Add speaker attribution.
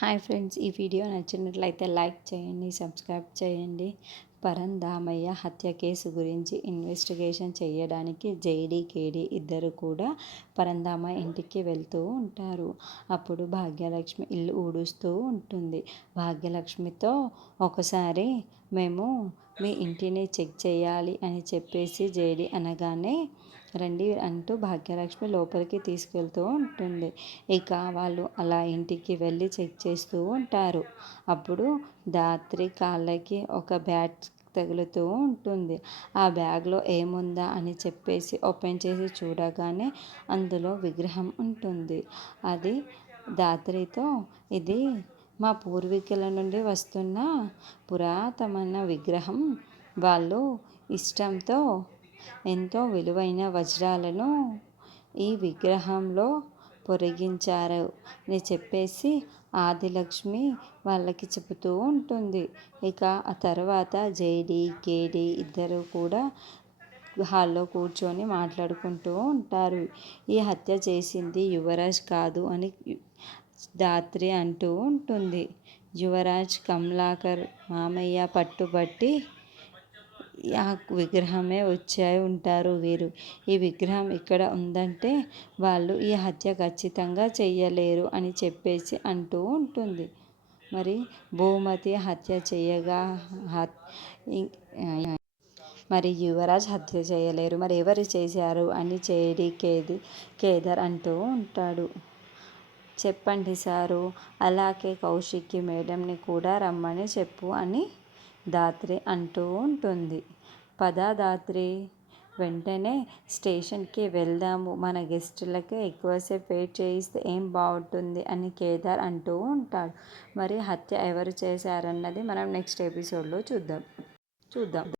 Speaker 1: Hi friends ఈ video నచ్చినట్లయితే like చేయండి సబ్స్క్రైబ్ చేయండి. పరంధామయ్య హత్య కేసు గురించి ఇన్వెస్టిగేషన్ చేయడానికి జేడీ కేడీ ఇద్దరు కూడా పరంధామ ఇంటికి వెళ్తూ ఉంటారు. అప్పుడు భాగ్యలక్ష్మి ఇల్లు ఊడుస్తూ ఉంటుంది. భాగ్యలక్ష్మితో ఒకసారి మేము మీ ఇంటిని చెక్ చేయాలి అని చెప్పేసి జేడీ అనగానే రండి అంటూ భాగ్యలక్ష్మి లోపలికి తీసుకెళ్తూ ఉంటుంది. ఇక వాళ్ళు అలా ఇంటికి వెళ్ళి చెక్ చేస్తూ ఉంటారు. అప్పుడు దాత్రి కాళ్ళకి ఒక బ్యాట్ తగులుతూ ఉంటుంది. ఆ బ్యాగ్లో ఏముందా అని చెప్పేసి ఓపెన్ చేసి చూడగానే అందులో విగ్రహం ఉంటుంది. అది దాత్రితో ఇది మా పూర్వీకుల నుండి వస్తున్న పురాతనమైన విగ్రహం వాళ్ళు ఇష్టంతో ఎంతో విలువైన వజ్రాలను ఈ విగ్రహంలో పొరిగించారు. అని చెప్పేసి ఆదిలక్ష్మి వాళ్ళకి చెబుతూ ఉంటుంది. ఇక ఆ తర్వాత జేడి కేడి ఇద్దరు కూడా హాల్లో కూర్చొని మాట్లాడుకుంటూ ఉంటారు. ఈ హత్య చేసింది యువరాజ్ కాదు అని దాత్రి అంటూ ఉంటుంది. యువరాజ్ కమలాకర్ మామయ్య పట్టుబట్టి ఆ విగ్రహమే వచ్చాయి ఉంటారు వీరు. ఈ విగ్రహం ఇక్కడ ఉందంటే వాళ్ళు ఈ హత్య ఖచ్చితంగా చెయ్యలేరు అని చెప్పేసి అంటూ ఉంటుంది. మరి భూమతి హత్య చేయగా మరి యువరాజ్ హత్య చేయలేరు. మరి ఎవరు చేశారు అని చేడి కేది కేదార్ అంటూ ఉంటాడు. చెప్పండి సారు. అలాగే కౌశిక్కి మేడంని కూడా రమ్మని చెప్పు అని దాత్రి అంటూ ఉంటుంది. పదా దాత్రి. వెంటనే స్టేషన్కి వెళ్దాము. మన గెస్టులకి ఎక్కువసేపు వెయిట్ చేయిస్తే ఏం బాగుంటుంది అని కేదార్ అంటూ ఉంటాడు. మరి హత్య ఎవరు చేశారన్నది మనం నెక్స్ట్ ఎపిసోడ్లో చూద్దాం. చూద్దాం.